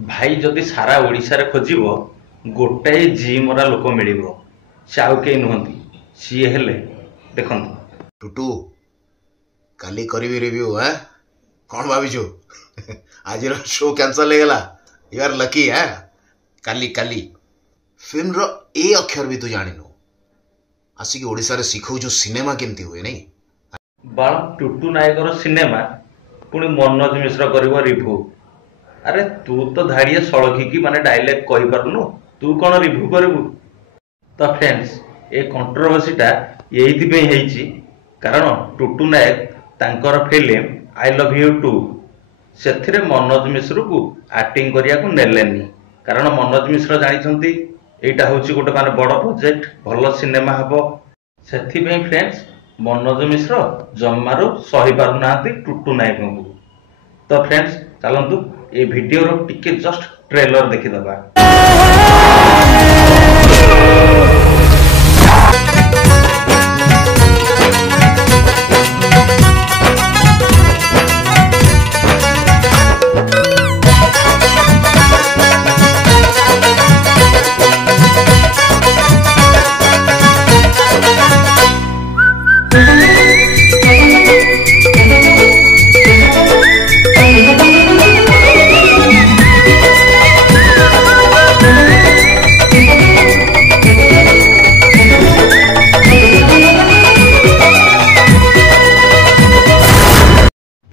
भाई जदि सारा ओडिशा रे खोजिबो गोटाए जी मरा लोक मिलिबो से आउ के नुहंती सी हेले देखंतु टुटू काली करी रिव्यू है कौन भाविछु आज शो कैंसल हो गला यू आर लकी है काली काली फिल्म रो ए अक्षर भी तू जानिनु आसिक ओडिसा रे सिखौ जो सिनेमा केमती हुए नहीं बाल टुटू नायकर सिनेमा पुणी मनोज मिश्र करिवो रिव्यू। अरे तू तो धाड़िए सड़की माने डायलॉग कहि पारुनु तू कौन रिव्यू करिवु। तो फ्रेंड्स ए कंट्रोवर्सीटा एइथि पे हेइची कारण टुटू नायक तांकर film I love you too सेथिरे मनोज मिश्र को एक्टिंग करिया को नेलेनी कारण मनोज मिश्र जानिछंती एटा होची गोटे माने बड़ प्रोजेक्ट भलो सिनेमा हबो सेथि पे फ्रेंड्स मनोज मिश्र जम्मारो सही पारु नांती टुटू नायक को। तो फ्रेंड्स चलंतु ए वीडियो रो टिके जस्ट ट्रेलर देखि दबा।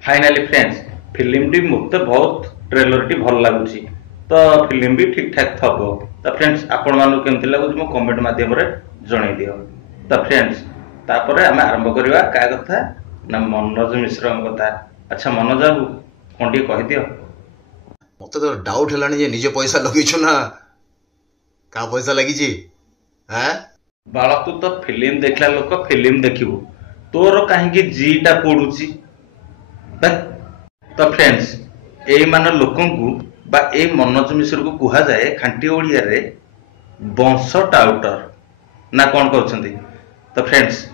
फाइनली फ्रेंड्स फिल्म टी मत बहुत ट्रेलर टी भल लगुच तो फिल्म भी ठीक ठाक थब। तो फ्रेंड्स आपण मानू केमती लगुच मो कमेंट माध्यम रे जणाई दियो। तो फ्रेंड्स तापर आम आरंभ करवा का कथा ना मनोज मिश्र कथा। अच्छा मनोज बाबू कौन टी कहि दियो। मत तो डाउट हेलानी जे निजे पैसा लगिछु ना का पैसा लगी छी हैं बाला तू तो फिल्म देखला लोक फिल्म देखिबो तोर काहे कि जीटा पडुची। तो फ्रेंड्स ए मान लोकन को बा ए मनोज मिश्र को कुहा जाए खांटी ओडिया रे बंश टाउटर ना कौन कहउछंती। तो फ्रेंड्स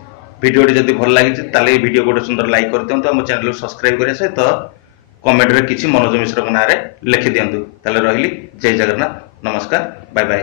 वीडियो जदि भल लागिछि ताले वीडियो गोटे सुंदर लाइक कर दियंतु हम चैनल को सब्सक्राइब करे सहित कमेंट रे किछि मनोज मिश्र को नारे लिखि दियंतु। ताले रहिली जय जगन्नाथ नमस्कार बाय बाय।